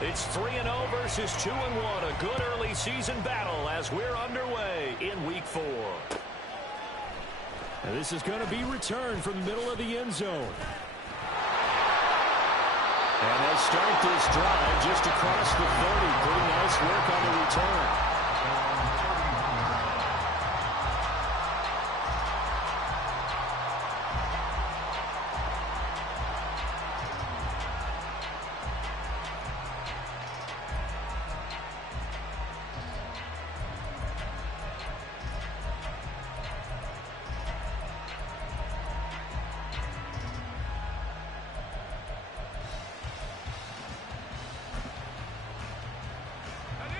It's 3-0 versus 2-1. A good early season battle as we're underway in Week 4. And this is going to be returned from the middle of the end zone. And they'll start this drive just across the 30. Pretty nice work on the return.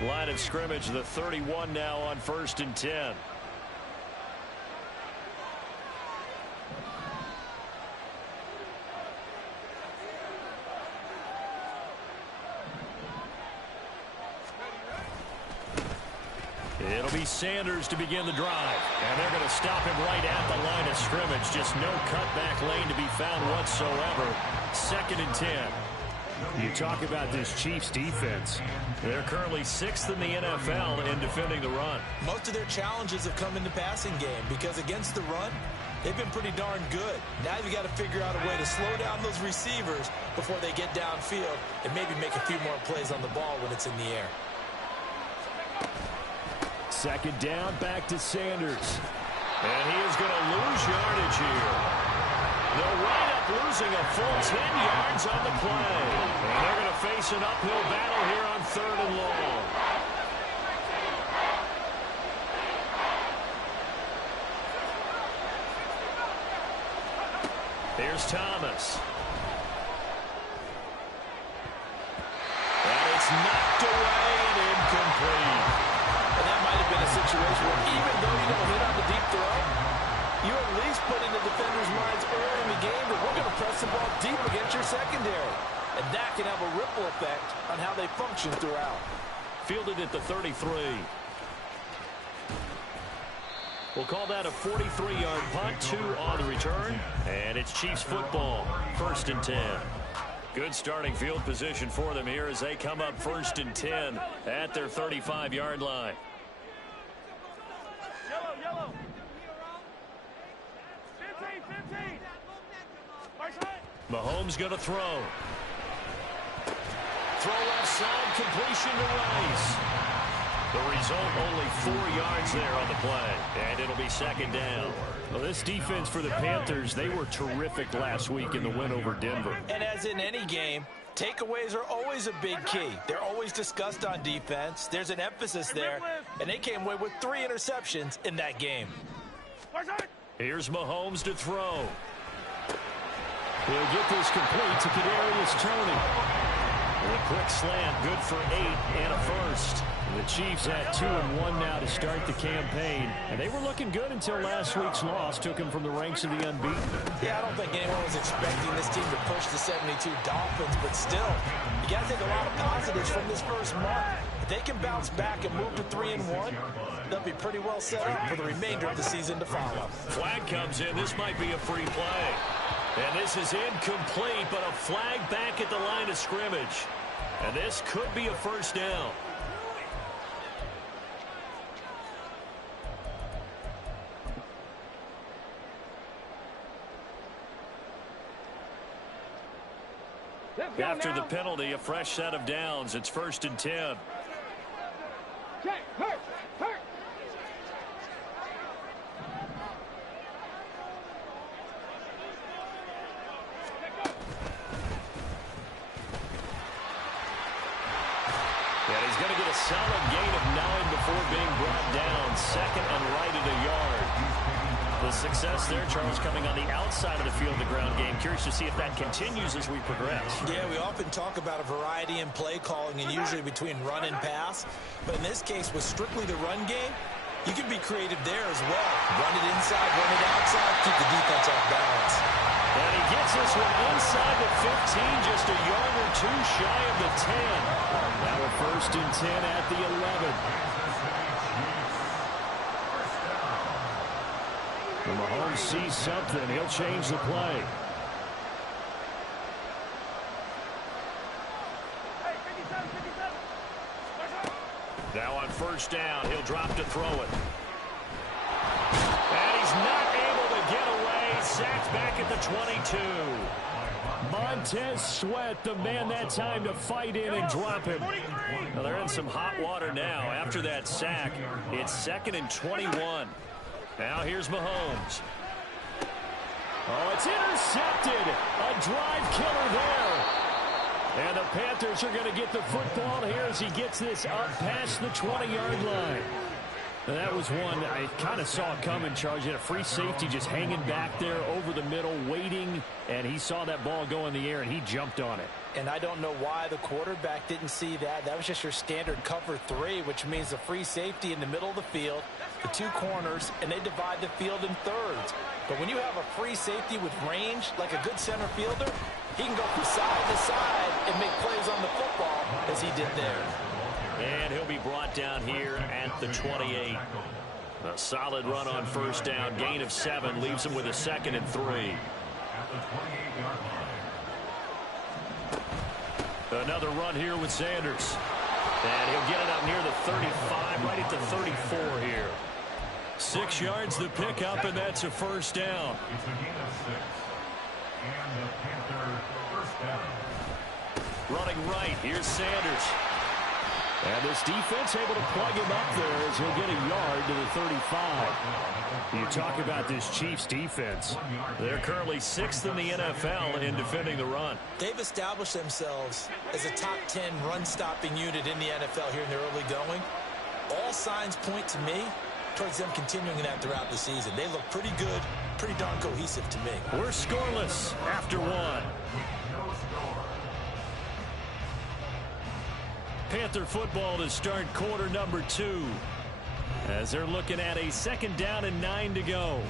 Line of scrimmage, the 31 now on 1st and 10. It'll be Sanders to begin the drive. And they're going to stop him right at the line of scrimmage. Just no cutback lane to be found whatsoever. 2nd and 10. You talk about this Chiefs defense. They're currently 6th in the NFL in defending the run. Most of their challenges have come in the passing game because against the run, they've been pretty darn good. Now you've got to figure out a way to slow down those receivers before they get downfield and maybe make a few more plays on the ball when it's in the air. 2nd down, back to Sanders. And he is going to lose yardage here. They'll wind up losing a full 10 yards on the play. And they're going to face an uphill battle here on 3rd and long. Here's Thomas. And it's knocked away and incomplete. And that might have been a situation where even though you don't hit on the deep throw, you at least put in the defenders' minds early in the game that we're going to press the ball deep against your secondary. And that can have a ripple effect on how they function throughout. Fielded at the 33. We'll call that a 43-yard punt, 2 on the return. And it's Chiefs football, 1st and 10. Good starting field position for them here as they come up 1st and 10 at their 35-yard line. Yellow. Mahomes going to throw. Throw left side, completion to Rice. The result, only 4 yards there on the play. And it'll be 2nd down. Well, this defense for the Panthers, they were terrific last week in the win over Denver. And as in any game, takeaways are always a big key. They're always discussed on defense. There's an emphasis there. And they came away with 3 interceptions in that game. Here's Mahomes to throw. He'll get this complete to Kadarius Toney. A quick slant, good for 8 and a 1st. The Chiefs at 2-1 now to start the campaign. And they were looking good until last week's loss took them from the ranks of the unbeaten. Yeah, I don't think anyone was expecting this team to push the 72 Dolphins, but still, you got to take a lot of positives from this first month. If they can bounce back and move to 3-1, they'll be pretty well set up for the remainder of the season to follow. Flag comes in. This might be a free play. And this is incomplete, but a flag back at the line of scrimmage. And this could be a 1st down. After the penalty, a fresh set of downs. It's 1st and 10. Hurt. And he's going to get a solid gain of 9 before being brought down. 2nd and right at a yard. The success there, Charles, coming on the outside of the field, the ground game. Curious to see if that continues as we progress. Yeah, we often talk about a variety in play calling and usually between run and pass. But in this case, with strictly the run game, you can be creative there as well. Run it inside, run it outside, keep the defense off balance. And he gets this one inside the 15, just a yard or 2 shy of the 10. Now a 1st and 10 at the 11. When Mahomes sees something, he'll change the play. Hey, 57. first down. He'll drop to throw it. And he's not able to get away. Sacked back at the 22. Montez Sweat, the man that time to fight in and drop him. Well, they're in some hot water now after that sack. It's 2nd and 21. Now here's Mahomes. Oh, it's intercepted. A drive killer there. And the Panthers are going to get the football here as he gets this up past the 20-yard line. And that was one I kind of saw coming, Charles. He had a free safety just hanging back there over the middle, waiting, and he saw that ball go in the air, and he jumped on it. And I don't know why the quarterback didn't see that. That was just your standard cover 3, which means the free safety in the middle of the field, the 2 corners, and they divide the field in thirds. But when you have a free safety with range, like a good center fielder, he can go from side to side and make plays on the football as he did there. And he'll be brought down here at the 28. A solid run on first down. Gain of 7 leaves him with a 2nd and 3. Another run here with Sanders. And he'll get it up near the 35, right at the 34 here. 6 yards the pickup, and that's a first down. Running right, here's Sanders. And this defense able to plug him up there as he'll get a yard to the 35. You talk about this Chiefs defense. They're currently 6th in the NFL in defending the run. They've established themselves as a top 10 run-stopping unit in the NFL here in their early going. All signs point to me towards them continuing that throughout the season. They look pretty good, pretty darn cohesive to me. We're scoreless after 1. Panther football to start quarter number 2 as they're looking at a 2nd down and 9 to go.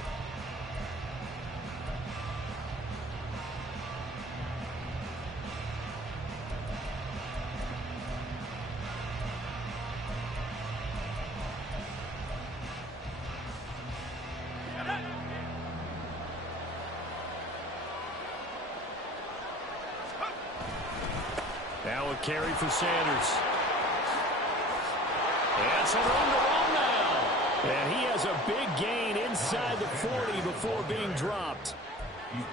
Now a carry for Sanders. And some room to run now. And he has a big gain inside the 40 before being dropped.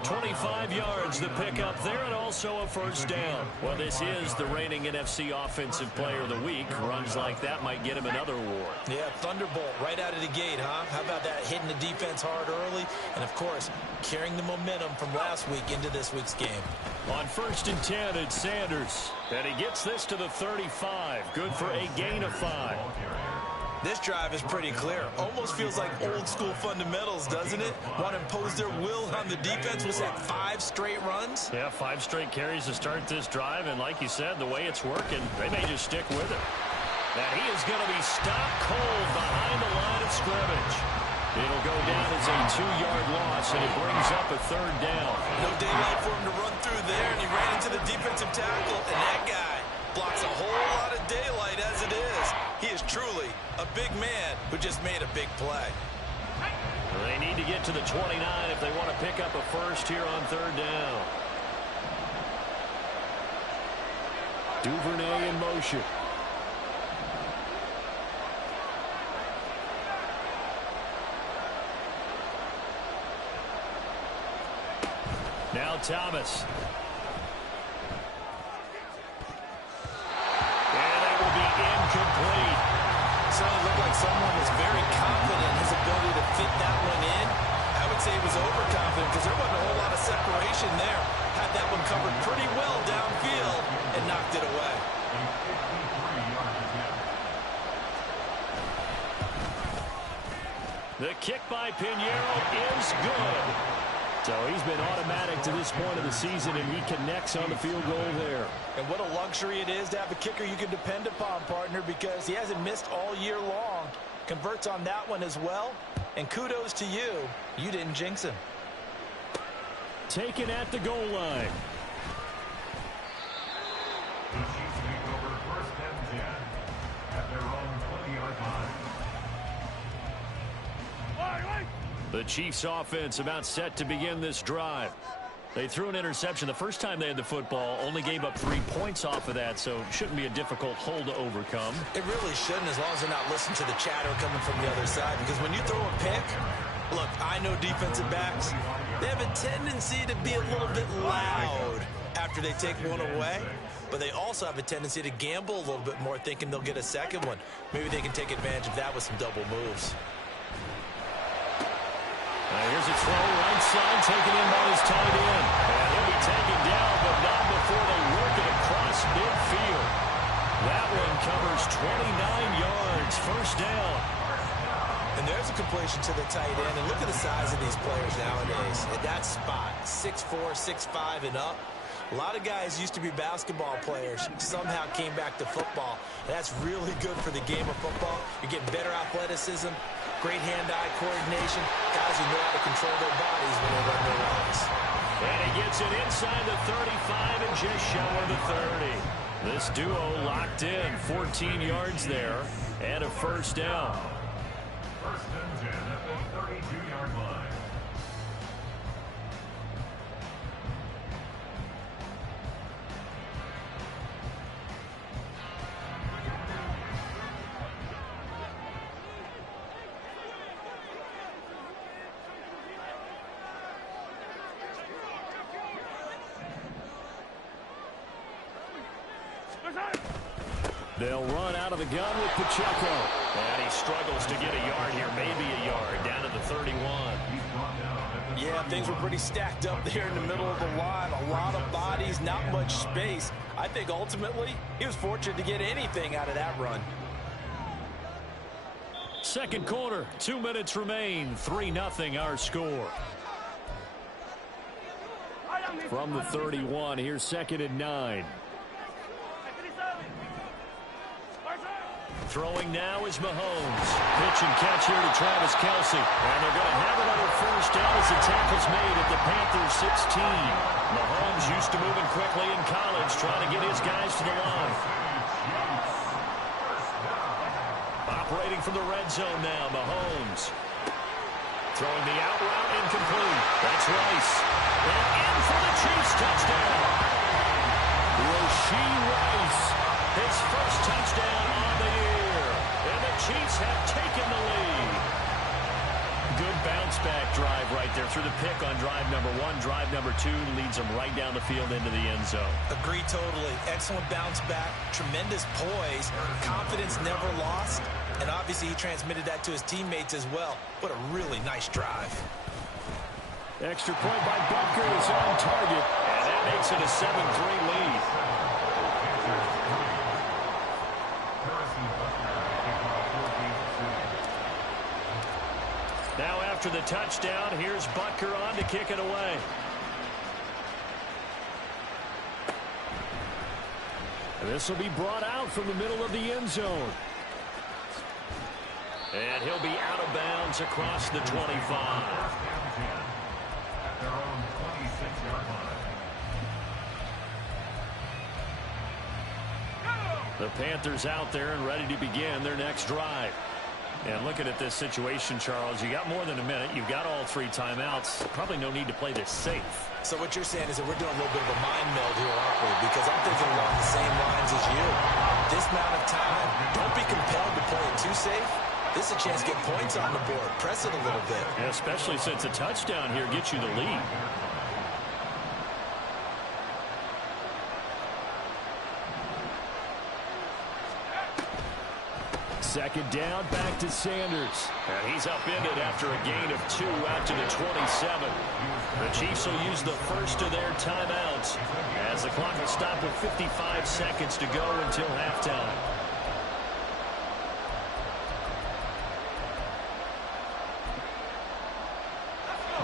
25 yards the pickup there, and also a first down. Well, this is the reigning NFC Offensive Player of the Week. Runs like that might get him another award. Yeah, thunderbolt right out of the gate, huh? How about that, hitting the defense hard early? And, of course, carrying the momentum from last week into this week's game. On 1st and 10, it's Sanders. And he gets this to the 35. Good for a gain of 5. This drive is pretty clear. Almost feels like old-school fundamentals, doesn't it? Want to impose their will on the defense. Was that 5 straight runs? Yeah, 5 straight carries to start this drive. And like you said, the way it's working, they may just stick with it. And he is going to be stopped cold behind the line of scrimmage. It'll go down as a 2-yard loss, and it brings up a 3rd down. No daylight for him to run through there, and he ran into the defensive tackle, and that guy blocks a whole lot of daylight as it is. He is truly a big man who just made a big play. They need to get to the 29 if they want to pick up a first here on 3rd down. Duvernay in motion. Now Thomas. And that will be incomplete. So it looked like someone was very confident in his ability to fit that one in. I would say he was overconfident because there wasn't a whole lot of separation there. Had that one covered pretty well downfield and knocked it away. The kick by Pinheiro is good. So he's been automatic to this point of the season, and he connects on the field goal there. And what a luxury it is to have a kicker you can depend upon, partner, because he hasn't missed all year long. Converts on that one as well. And kudos to you. You didn't jinx him. Taken at the goal line. The Chiefs offense about set to begin this drive. They threw an interception the first time they had the football, only gave up 3 points off of that, so it shouldn't be a difficult hole to overcome. It really shouldn't, as long as they're not listening to the chatter coming from the other side, because when you throw a pick, look, I know defensive backs, they have a tendency to be a little bit loud after they take one away, but they also have a tendency to gamble a little bit more, thinking they'll get a second one. Maybe they can take advantage of that with some double moves. Here's a throw right side, taken in by his tight end. And he'll be taken down, but not before they work it across midfield. That one covers 29 yards, first down. And there's a completion to the tight end. And look at the size of these players nowadays. At that spot, 6'4", 6'5", and up. A lot of guys used to be basketball players, somehow came back to football. And that's really good for the game of football. You're getting better athleticism, great hand-eye coordination, guys who know how to control their bodies when they run their routes. And he gets it inside the 35 and just shy of the 30. This duo locked in, 14 yards there, and a first down. First and 10 at the 32-yard line. They'll run out of the gun with Pacheco. And he struggles to get a yard here, maybe a yard, down to the 31. Yeah, things were pretty stacked up there in the middle of the line. A lot of bodies, not much space. I think ultimately he was fortunate to get anything out of that run. Second quarter, 2 minutes remain. 3-0 our score. From the 31, here's 2nd and 9. Throwing now is Mahomes. Pitch and catch here to Travis Kelce. And they're going to have another first down as the tackle's made at the Panthers 16. Mahomes used to moving quickly in college, trying to get his guys to the line. Operating from the red zone now, Mahomes. Throwing the out route, incomplete. That's Rice. And in for the Chiefs touchdown. Rashee Rice, his first touchdown on the year. And the Chiefs have taken the lead. Good bounce-back drive right there through the pick on drive number 1. Drive number 2 leads them right down the field into the end zone. Agree totally. Excellent bounce back, tremendous poise, confidence never lost, and obviously he transmitted that to his teammates as well. What a really nice drive. Extra point by Butker is on target. And that makes it a 7-3 lead. Now after the touchdown, here's Butker on to kick it away. This will be brought out from the middle of the end zone. And he'll be out of bounds across the 25. Their own 26-yard line. The Panthers out there and ready to begin their next drive. And looking at this situation, Charles, you got more than a minute. You've got all 3 timeouts. Probably no need to play this safe. So what you're saying is that we're doing a little bit of a mind meld here, aren't we? Because I'm thinking along the same lines as you. This amount of time, don't be compelled to play it too safe. This is a chance to get points on the board. Press it a little bit. Yeah, especially since a touchdown here gets you the lead. Second down, back to Sanders. And he's upended after a gain of 2 out to the 27. The Chiefs will use the first of their timeouts as the clock will stop with 55 seconds to go until halftime.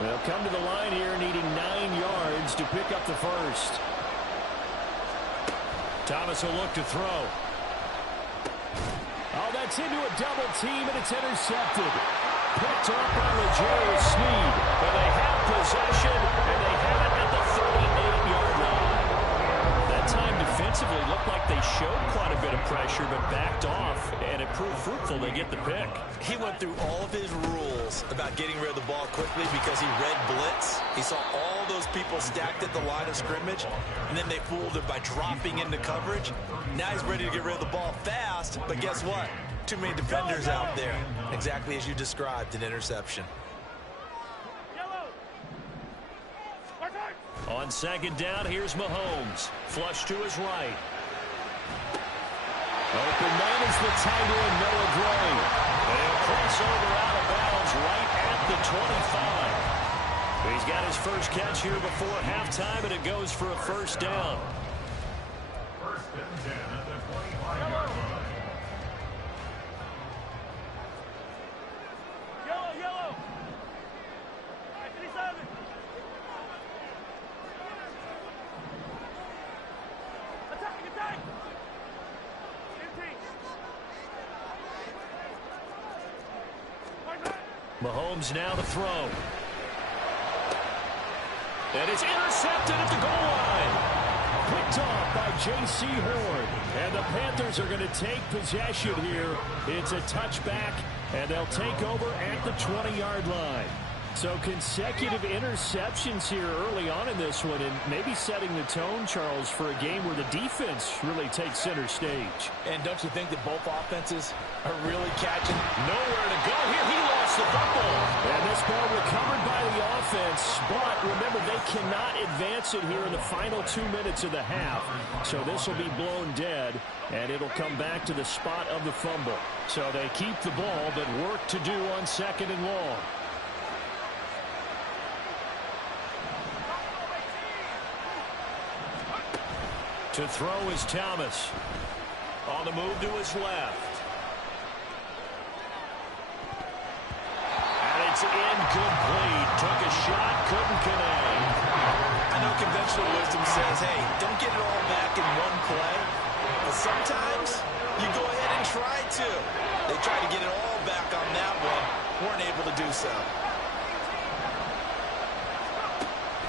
They'll come to the line here needing 9 yards to pick up the first. Thomas will look to throw. Oh, that's into a double team, and it's intercepted. Picked up by L'Jarius Sneed. But they have possession, and they have it at the 38-yard line. That time defensively looked like they showed quite a bit of pressure, but backed off, and it proved fruitful. They get the pick. He went through all of his rules about getting rid of the ball quickly because he read blitz. He saw all those people stacked at the line of scrimmage, and then they fooled him by dropping into coverage. Now he's ready to get rid of the ball fast, but guess what? Too many defenders out there. Exactly as you described, an interception. On second down, here's Mahomes. Flush to his right. Open man is the tight end, Noah Gray. They'll cross over out of bounds right at the 25. He's got his first catch here before halftime, and it goes for a first down. First and 10 at the 25-yard line. Yellow. Attack. Mahomes now to throw. And it's intercepted at the goal line. Picked off by J.C. Horn. And the Panthers are going to take possession here. It's a touchback, and they'll take over at the 20-yard line. So consecutive interceptions here early on in this one, and maybe setting the tone, Charles, for a game where the defense really takes center stage. And don't you think that both offenses are really catching? Nowhere to go here. He lost the football. And this ball recovered by the offense, but remember, they cannot advance it here in the final 2 minutes of the half. So this will be blown dead, and it'll come back to the spot of the fumble. So they keep the ball, but work to do on second and long. To throw is Thomas. On the move to his left. And it's incomplete. Took a shot, couldn't connect. I know conventional wisdom says, hey, don't get it all back in one play. But sometimes you go ahead and try to. They tried to get it all back on that one. Weren't able to do so.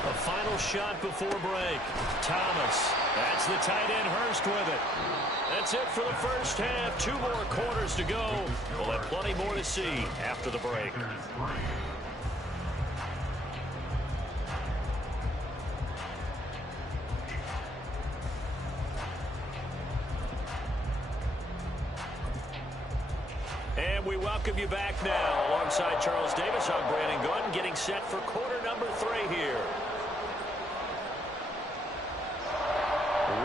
A final shot before break. Thomas. That's the tight end, Hurst, with it. That's it for the first half. 2 more quarters to go. We'll have plenty more to see after the break. And we welcome you back now. Alongside Charles Davis, I'm Brandon Gunn, getting set for quarter number 3 here.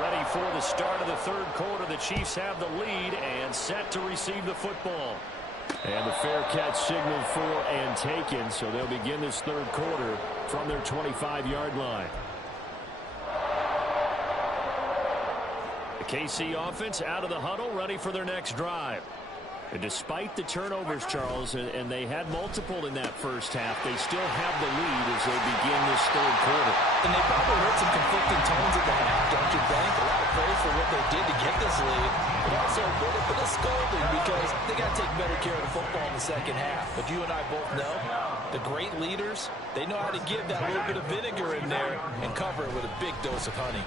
Ready for the start of the third quarter. The Chiefs have the lead and set to receive the football. And the fair catch signaled for and taken, so they'll begin this third quarter from their 25-yard line. The KC offense out of the huddle, ready for their next drive. And despite the turnovers, Charles, and they had multiple in that first half, they still have the lead as they begin this third quarter. And they probably heard some conflicting tones at the half, don't you think? A lot of praise for what they did to get this lead, but also a little bit of scolding because they got to take better care of the football in the second half. But you and I both know the great leaders, they know how to give that little bit of vinegar in there and cover it with a big dose of honey.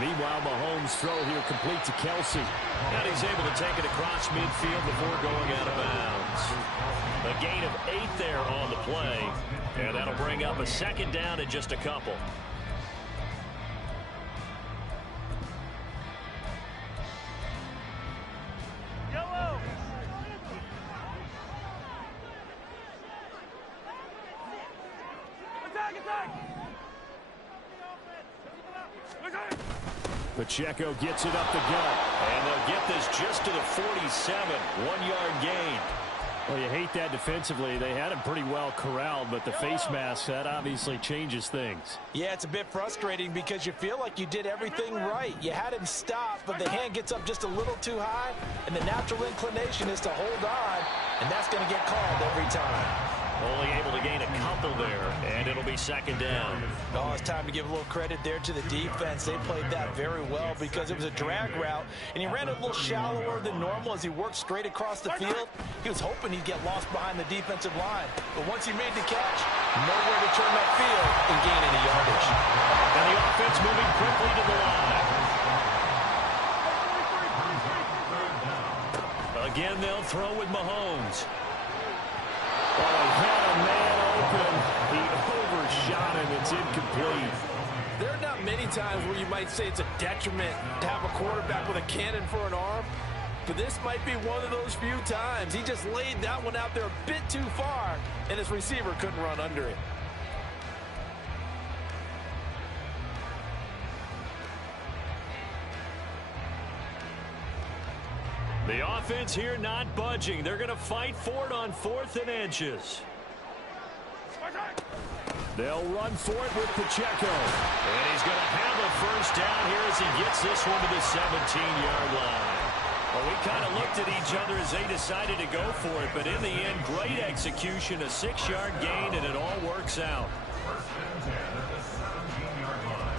Meanwhile, Mahomes' throw here complete to Kelsey. And he's able to take it across midfield before going out of bounds. A gain of 8 there on the play. And that'll bring up a second down in just a couple. Yellow. Attack. Pacheco gets it up the gut. And they'll get this just to the 47. 1-yard gain. Well, you hate that defensively. They had him pretty well corralled, but the face mask, that obviously changes things. Yeah, it's a bit frustrating because you feel like you did everything right. You had him stop, but the hand gets up just a little too high, and the natural inclination is to hold on, and that's going to get called every time. Only able to gain a couple there, and it'll be second down. Oh, it's time to give a little credit there to the defense. They played that very well because it was a drag route, and he ran it a little shallower than normal as he worked straight across the field. He was hoping he'd get lost behind the defensive line, but once he made the catch, nowhere to turn that field and gain any yardage. And the offense moving quickly to the line. Again, they'll throw with Mahomes. Oh, he had a man open. He overshot him. It's incomplete. There are not many times where you might say it's a detriment to have a quarterback with a cannon for an arm, but this might be one of those few times. He just laid that one out there a bit too far, and his receiver couldn't run under it. The offense here not budging. They're going to fight for it on 4th and inches. They'll run for it with Pacheco. And he's going to have a first down here as he gets this one to the 17-yard line. Well, we kind of looked at each other as they decided to go for it, but in the end, great execution, a 6-yard gain, and it all works out. First and 10 at the 17-yard line.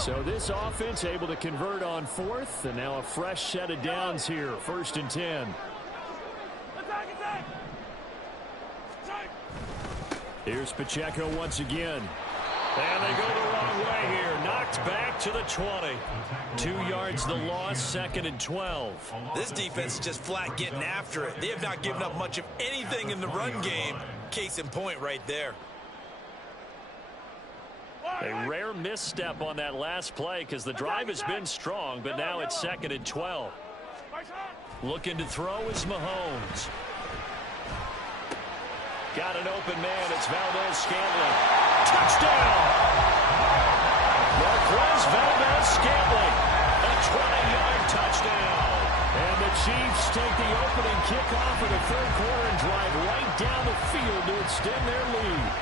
So this offense able to convert on 4th, and now a fresh set of downs here. 1st and 10. Here's Pacheco once again. And they go the wrong way here. Knocked back to the 20. 2 yards the loss, 2nd and 12. This defense is just flat getting after it. They have not given up much of anything in the run game. Case in point right there. A rare misstep on that last play because the drive has been strong, but now it's 2nd and 12. Looking to throw is Mahomes. Got an open man. It's Valdez-Scantling. Touchdown! Marquez Valdez-Scantling. A 20-yard touchdown. And the Chiefs take the opening kickoff of the 3rd quarter and drive right down the field to extend their lead.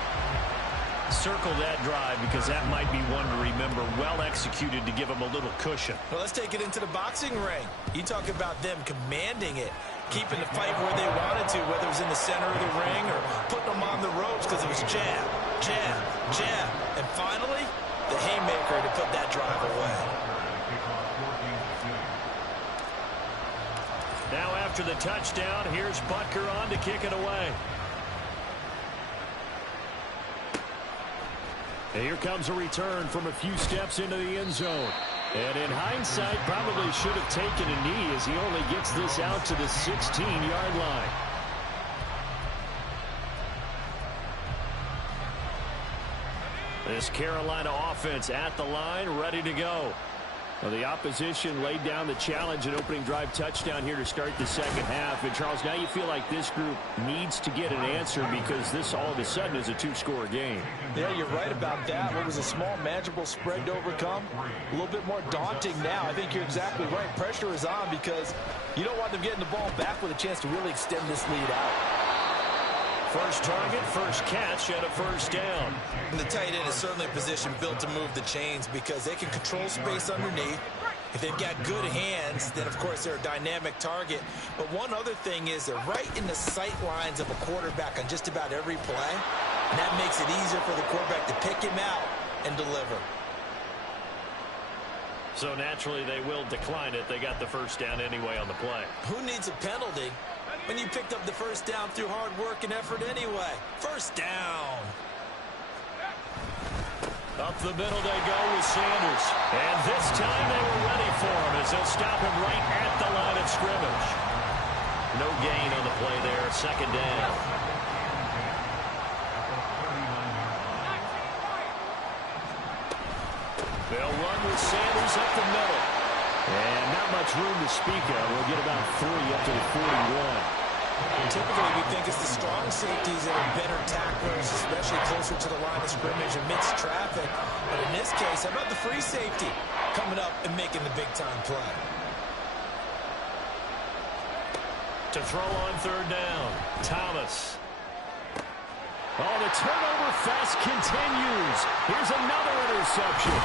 Circle that drive because that might be one to remember. Well executed to give them a little cushion. Well, let's take it into the boxing ring. You talk about them commanding it, keeping the fight where they wanted to, whether it was in the center of the ring or putting them on the ropes because it was jab, jab, jab. And finally, the haymaker to put that drive away. Now after the touchdown, here's Butker on to kick it away. And here comes a return from a few steps into the end zone. And in hindsight, probably should have taken a knee as he only gets this out to the 16-yard line. This Carolina offense at the line, ready to go. Well, the opposition laid down the challenge and opening drive touchdown here to start the 2nd half. And, Charles, now you feel like this group needs to get an answer because this all of a sudden is a 2-score game. Yeah, you're right about that. What was a small, manageable spread to overcome? A little bit more daunting now. I think you're exactly right. Pressure is on because you don't want them getting the ball back with a chance to really extend this lead out. First target, first catch, and a first down. And the tight end is certainly a position built to move the chains because they can control space underneath. If they've got good hands, then, of course, they're a dynamic target. But one other thing is they're right in the sight lines of a quarterback on just about every play. And that makes it easier for the quarterback to pick him out and deliver. So naturally they will decline it. They got the first down anyway on the play. Who needs a penalty when you picked up the first down through hard work and effort anyway? First down. Up the middle they go with Sanders. And this time they were ready for him as they'll stop him right at the line of scrimmage. No gain on the play there. 2nd down. They'll run with Sanders up the middle. And not much room to speak of. We'll get about 3 up to the 41. Typically, we think it's the strong safeties that are better tacklers, especially closer to the line of scrimmage amidst traffic. But in this case, how about the free safety coming up and making the big-time play? To throw on 3rd down, Thomas. Oh, the turnover fest continues. Here's another interception.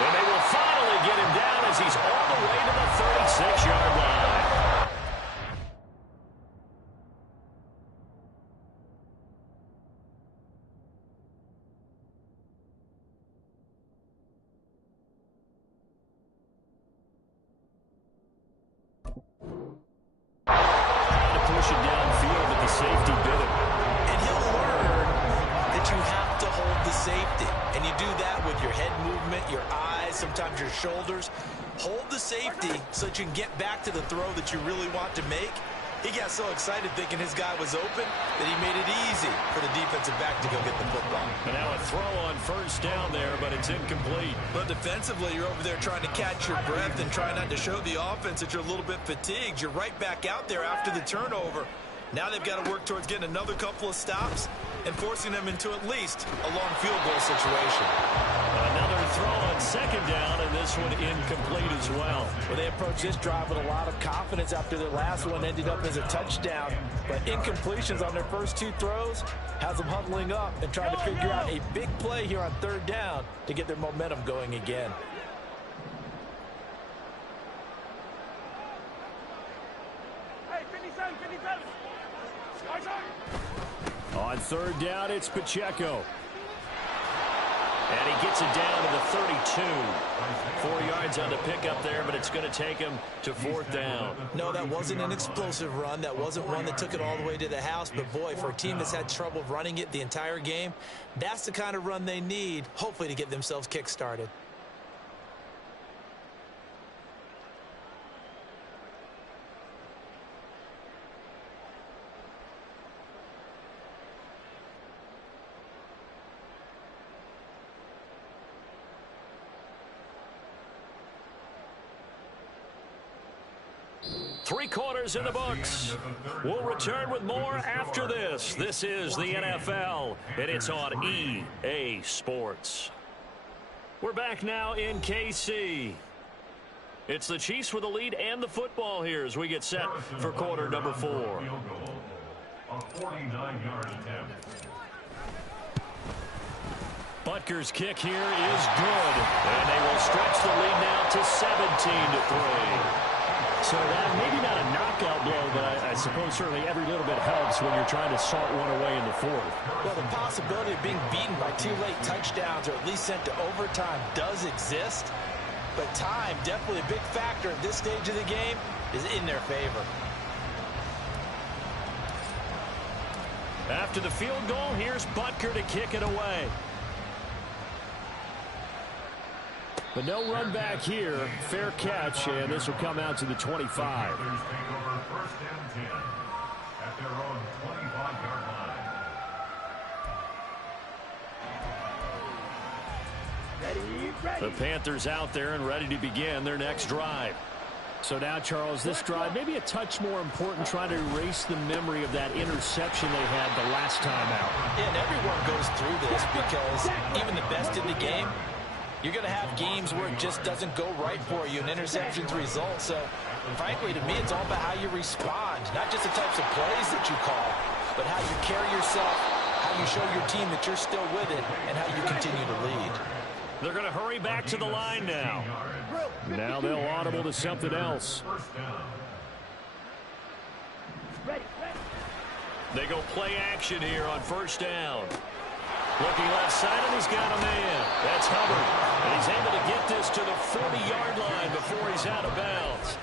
And they will finally get him down as he's all the way to the 36-yard line. Push it downfield, but the safety bit it. And he'll learn that you have to hold the safety. And you do that with your head movement, your eyes, thighs, sometimes your shoulders. Hold the safety so that you can get back to the throw that you really want to make. He got so excited thinking his guy was open that he made it easy for the defensive back to go get the football. And now a throw on first down there, but it's incomplete. But defensively, you're over there trying to catch your breath and try not to show the offense that you're a little bit fatigued. You're right back out there after the turnover. Now they've got to work towards getting another couple of stops and forcing them into at least a long field goal situation. Another throw on second down, and this one incomplete as well. Well, they approached this drive with a lot of confidence after their last one ended up as a touchdown. But incompletions on their first two throws has them huddling up and trying to figure out a big play here on third down to get their momentum going again. Hey, 57, 57. On third down, it's Pacheco. And he gets it down to the 32. 4 yards on the pickup there, but it's going to take him to fourth down. No, that wasn't an explosive run. That wasn't one that took it all the way to the house. But, boy, for a team that's had trouble running it the entire game, that's the kind of run they need, hopefully, to get themselves kick-started. Three quarters in the books. We'll return with more after this. This is the NFL, and it's on EA Sports. We're back now in KC. It's the Chiefs with the lead and the football here as we get set for quarter number 4. A 49-yard attempt. Butker's kick here is good, and they will stretch the lead now to 17-3. So that maybe not a knockout blow, but I suppose certainly every little bit helps when you're trying to salt one away in the fourth. Well, the possibility of being beaten by 2 late touchdowns or at least sent to overtime does exist. But time, definitely a big factor at this stage of the game, is in their favor. After the field goal, here's Butker to kick it away. But no run back here. Fair catch, and this will come out to the 25. Panthers take over first and 10 at their own 25-yard line. The Panthers out there and ready to begin their next drive. So now, Charles, this drive maybe a touch more important, trying to erase the memory of that interception they had the last time out. Yeah, and everyone goes through this because even the best in the game, you're going to have games where it just doesn't go right for you, and interceptions result. So, frankly, to me, it's all about how you respond, not just the types of plays that you call, but how you carry yourself, how you show your team that you're still with it, and how you continue to lead. They're going to hurry back to the line now. Now they'll audible to something else. They go play action here on first down. Looking left side, and he's got a man. That's Hubbard. And he's able to get this to the 40-yard line before he's out of bounds.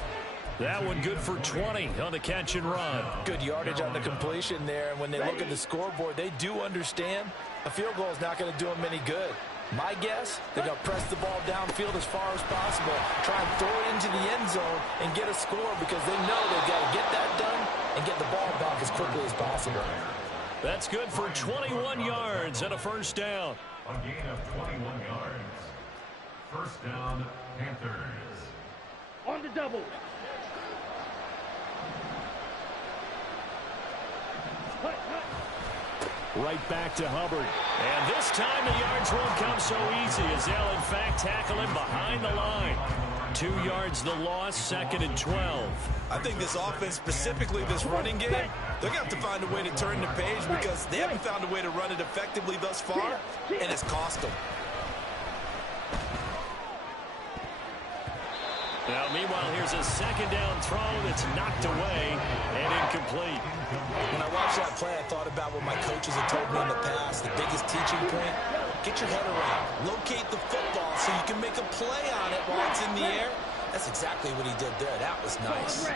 That one good for 20 on the catch and run. Good yardage on the completion there. And when they look at the scoreboard, they do understand a field goal is not going to do them any good. My guess, they're going to press the ball downfield as far as possible, try and throw it into the end zone and get a score because they know they've got to get that done and get the ball back as quickly as possible. That's good for 21 yards and a first down. A gain of 21 yards. First down, Panthers. On the double. Right back to Hubbard. And this time the yards won't come so easy as they'll, in fact, tackle him behind the line. 2 yards the loss, second and 12. I think this offense, specifically this running game, they're going to have to find a way to turn the page because they haven't found a way to run it effectively thus far, and it's cost them. Now, meanwhile, here's a second down throw that's knocked away and incomplete. When I watched that play, I thought about what my coaches had told me in the past. The biggest teaching point, get your head around. Locate the football so you can make a play on it while it's in the air. That's exactly what he did there. That was nice.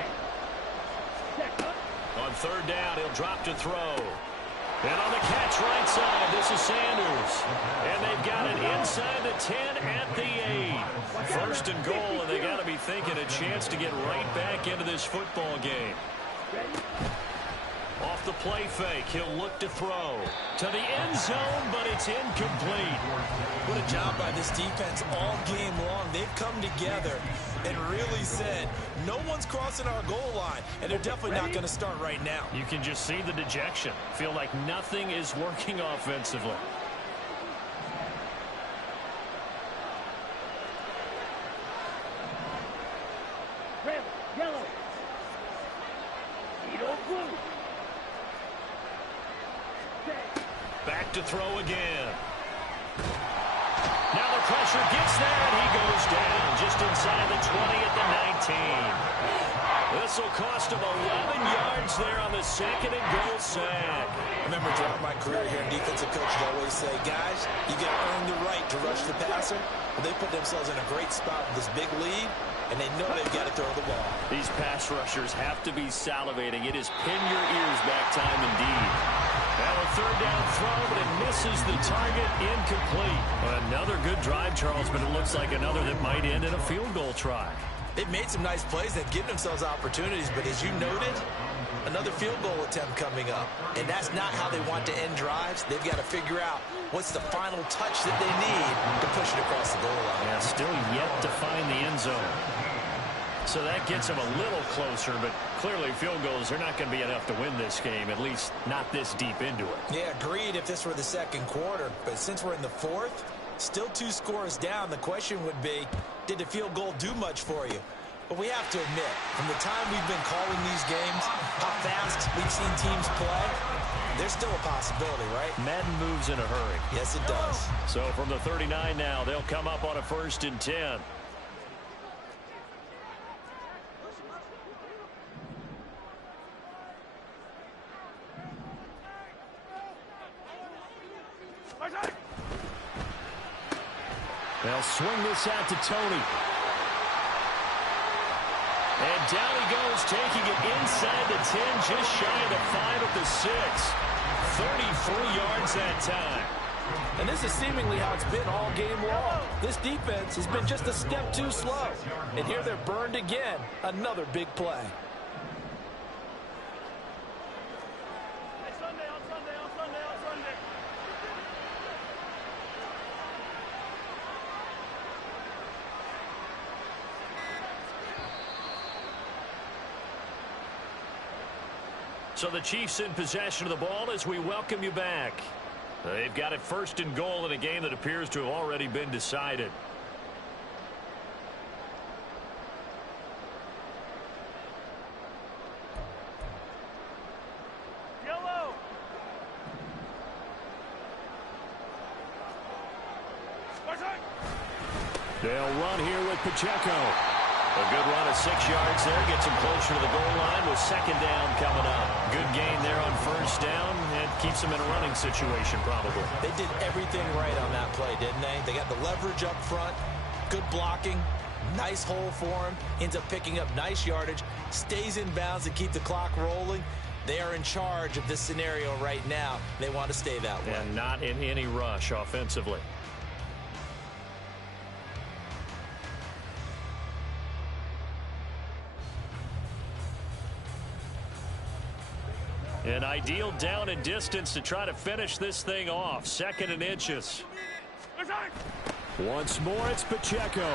On third down, he'll drop to throw. And on the catch right side, this is Sanders. And they've got it inside the 10 at the 8. First and goal, and they got to be thinking a chance to get right back into this football game. Off the play fake, he'll look to throw to the end zone, but it's incomplete. What a job by this defense all game long. They've come together and really said, no one's crossing our goal line, and they're definitely not going to start right now. You can just see the dejection. Feel like nothing is working offensively. Red, yellow. Blue. Back to throw again. Now the pressure gets there, and he goes down just inside the 20 at the 19. This will cost him 11 yards there on the second and goal sack. I remember throughout my career here in defensive coaches always say, guys, you got to earn the right to rush the passer. Well, they put themselves in a great spot with this big lead, and they know they've got to throw the ball. These pass rushers have to be salivating. It is pin your ears back time indeed. Now a third down throw, but it misses the target, incomplete. Another good drive, Charles, but it looks like another that might end in a field goal try. They've made some nice plays. They've given themselves opportunities, but as you noted, another field goal attempt coming up. And that's not how they want to end drives. They've got to figure out what's the final touch that they need to push it across the goal line. Yeah, still yet to find the end zone. So that gets them a little closer, but clearly field goals are not going to be enough to win this game, at least not this deep into it. Yeah, agreed if this were the second quarter. But since we're in the fourth, still 2 scores down, the question would be, did the field goal do much for you? But we have to admit, from the time we've been calling these games, how fast we've seen teams play, there's still a possibility, right? Madden moves in a hurry. Yes, it does. So from the 39 now, they'll come up on a 1st and 10. They'll swing this out to Tony. And down he goes, taking it inside the 10, just shy of the 5 at the 6. 33 yards that time. And this is seemingly how it's been all game long. This defense has been just a step too slow. And here they're burned again. Another big play. So the Chiefs in possession of the ball as we welcome you back. They've got it 1st and goal in a game that appears to have already been decided. Yellow. They'll run here with Pacheco. A good run of 6 yards there. Gets him closer to the goal line with 2nd down coming up. Good gain there on 1st down. And keeps him in a running situation probably. They did everything right on that play, didn't they? They got the leverage up front. Good blocking. Nice hole for him. Ends up picking up nice yardage. Stays in bounds to keep the clock rolling. They are in charge of this scenario right now. They want to stay that way. And not in any rush offensively. An ideal down and distance to try to finish this thing off. 2nd and inches. Once more, it's Pacheco.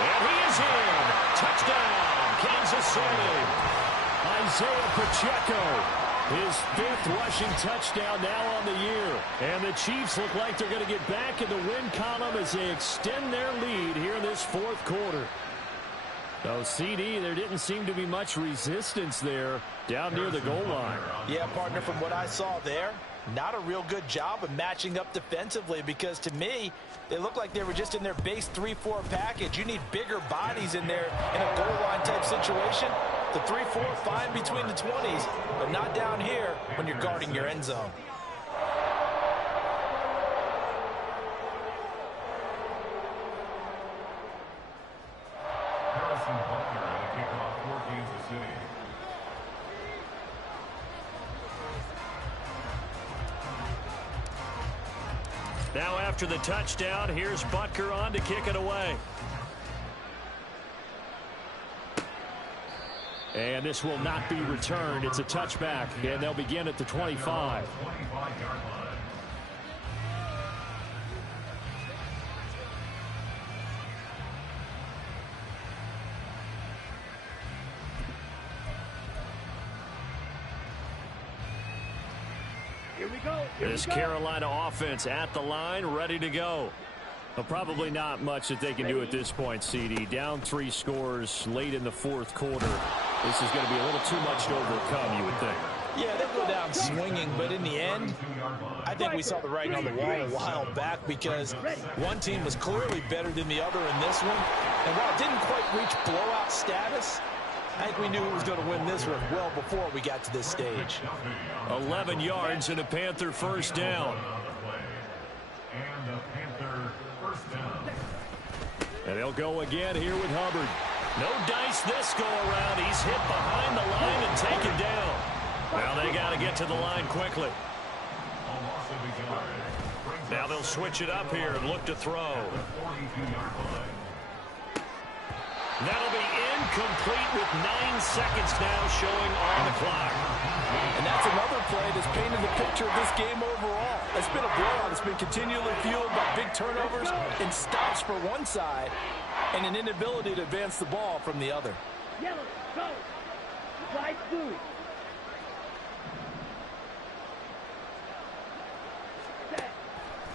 And he is in. Touchdown, Kansas City. Isaiah Pacheco, his 5th rushing touchdown now on the year. And the Chiefs look like they're going to get back in the win column as they extend their lead here in this 4th quarter. So, CD, there didn't seem to be much resistance there down near the goal line. Yeah, partner, from what I saw there, not a real good job of matching up defensively because, to me, they look like they were just in their base 3-4 package. You need bigger bodies in there in a goal line type situation. The 3-4, fine between the 20s, but not down here when you're guarding your end zone. Now after the touchdown, here's Butker on to kick it away. And this will not be returned. It's a touchback, and they'll begin at the 25. Here we go. This Carolina offense at the line, ready to go. Well, probably not much that they can do at this point, CD. Down 3 scores late in the fourth quarter. This is going to be a little too much to overcome, you would think. Yeah, they go down swinging, but in the end, I think we saw the writing on the wall a while back because one team was clearly better than the other in this one. And while it didn't quite reach blowout status, I think we knew who was going to win this one well before we got to this stage. 11 yards and a Panther first down. And they'll go again here with Hubbard. No dice this go around. He's hit behind the line and taken down. Now they got to get to the line quickly. Now they'll switch it up here and look to throw. That'll be incomplete with 9 seconds now showing on the clock. And that's another play that's painted the picture of this game overall. It's been a blowout. It's been continually fueled by big turnovers and stops for one side and an inability to advance the ball from the other. Yellow, go. Slide through.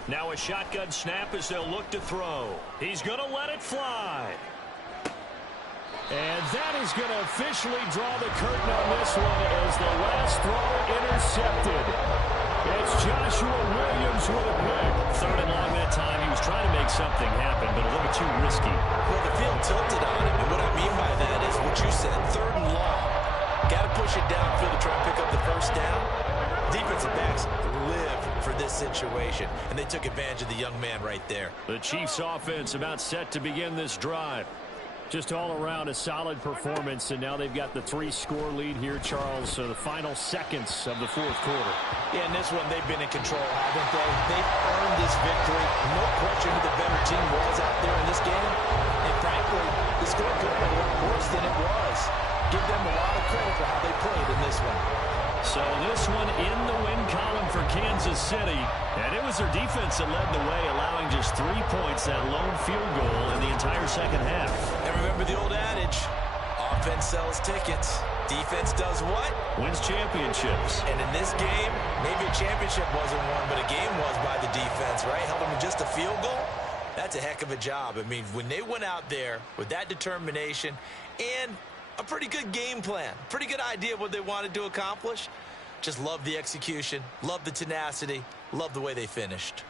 Now a shotgun snap as they'll look to throw. He's going to let it fly. And that is going to officially draw the curtain on this one as the last throw intercepted. It's Joshua Williams with a pick. 3rd and long that time. He was trying to make something happen, but a little too risky. Well, the field tilted on him, and what I mean by that is what you said, 3rd and long. Got to push it downfield to try and pick up the first down. Defensive backs live for this situation, and they took advantage of the young man right there. The Chiefs offense about set to begin this drive. Just all around a solid performance, and now they've got the 3-score lead here, Charles. So the final seconds of the fourth quarter. Yeah, in this one, they've been in control, haven't they? They've earned this victory. No question who the better team was out there in this game. And frankly, the score could have been a lot worse than it was. Give them a lot of credit for how they played in this one. So this one in the win column for Kansas City. And it was their defense that led the way, allowing just 3 points, that lone field goal in the entire second half. And remember the old adage, offense sells tickets. Defense does what? Wins championships. And in this game, maybe a championship wasn't won, but a game was by the defense, right? Held them to just a field goal. That's a heck of a job. I mean, when they went out there with that determination and a pretty good game plan, pretty good idea of what they wanted to accomplish, just love the execution, love the tenacity, love the way they finished.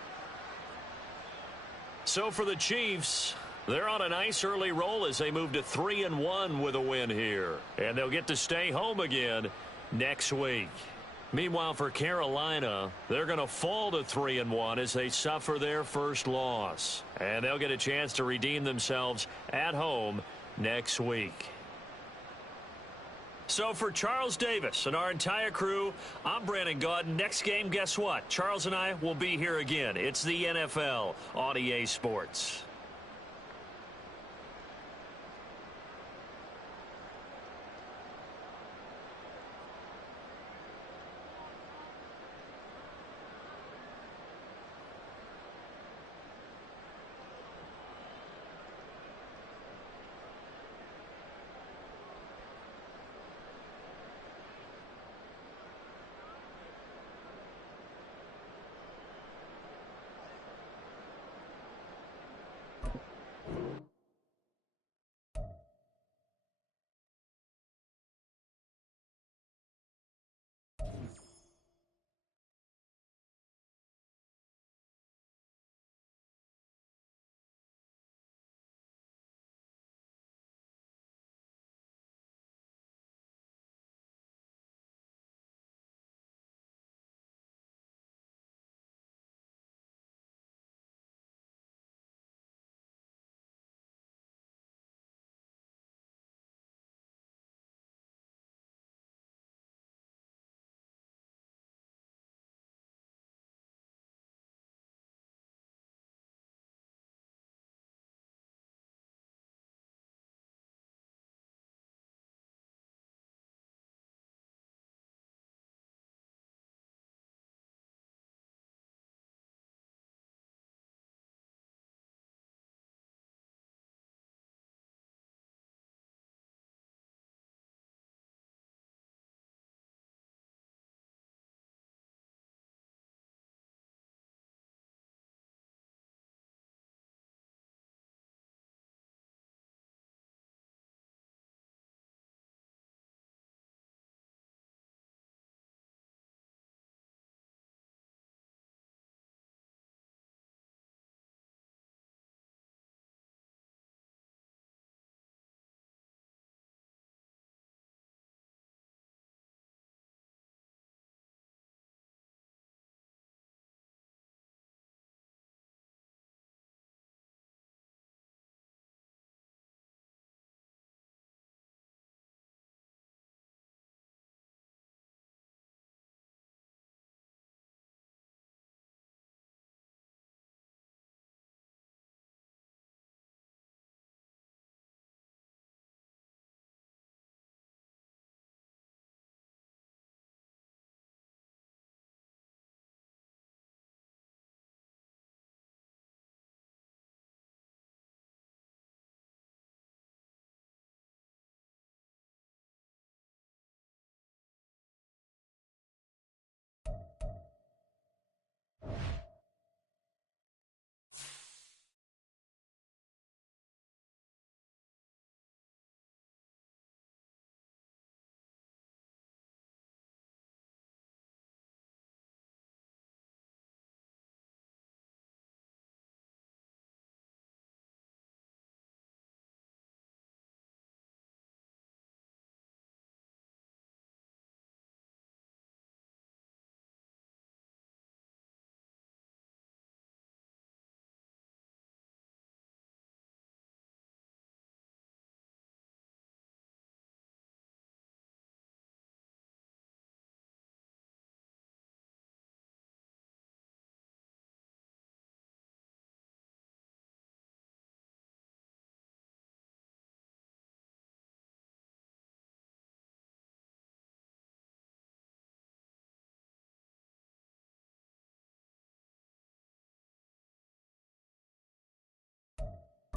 So for the Chiefs, they're on a nice early roll as they move to 3-1 with a win here. And they'll get to stay home again next week. Meanwhile, for Carolina, they're going to fall to 3-1 as they suffer their first loss. And they'll get a chance to redeem themselves at home next week. So for Charles Davis and our entire crew, I'm Brandon Gaudin. Next game, guess what? Charles and I will be here again. It's the NFL on EA Sports.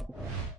go.